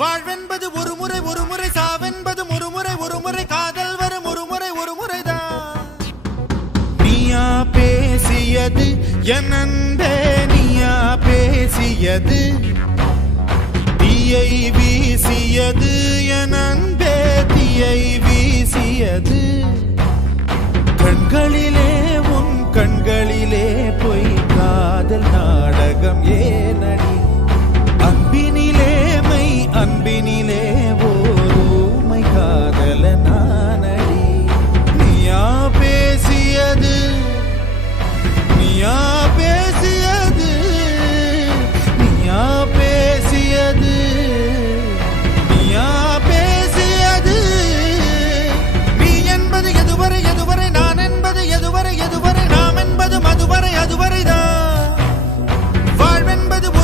வாழ்வென்பது ஒரு முறை சாவென்பது ஒரு முறை காதல் வரும் ஒரு முறைதான். நீயா பேசியது என் அன்பே, நீயா பேசியது தீயை வீசியது என் அன்பே, தீயை வீசியது. கண்களிலே உன் கண்களிலே பொய் காதல் நாடகம் ஏனடி அன்பினில்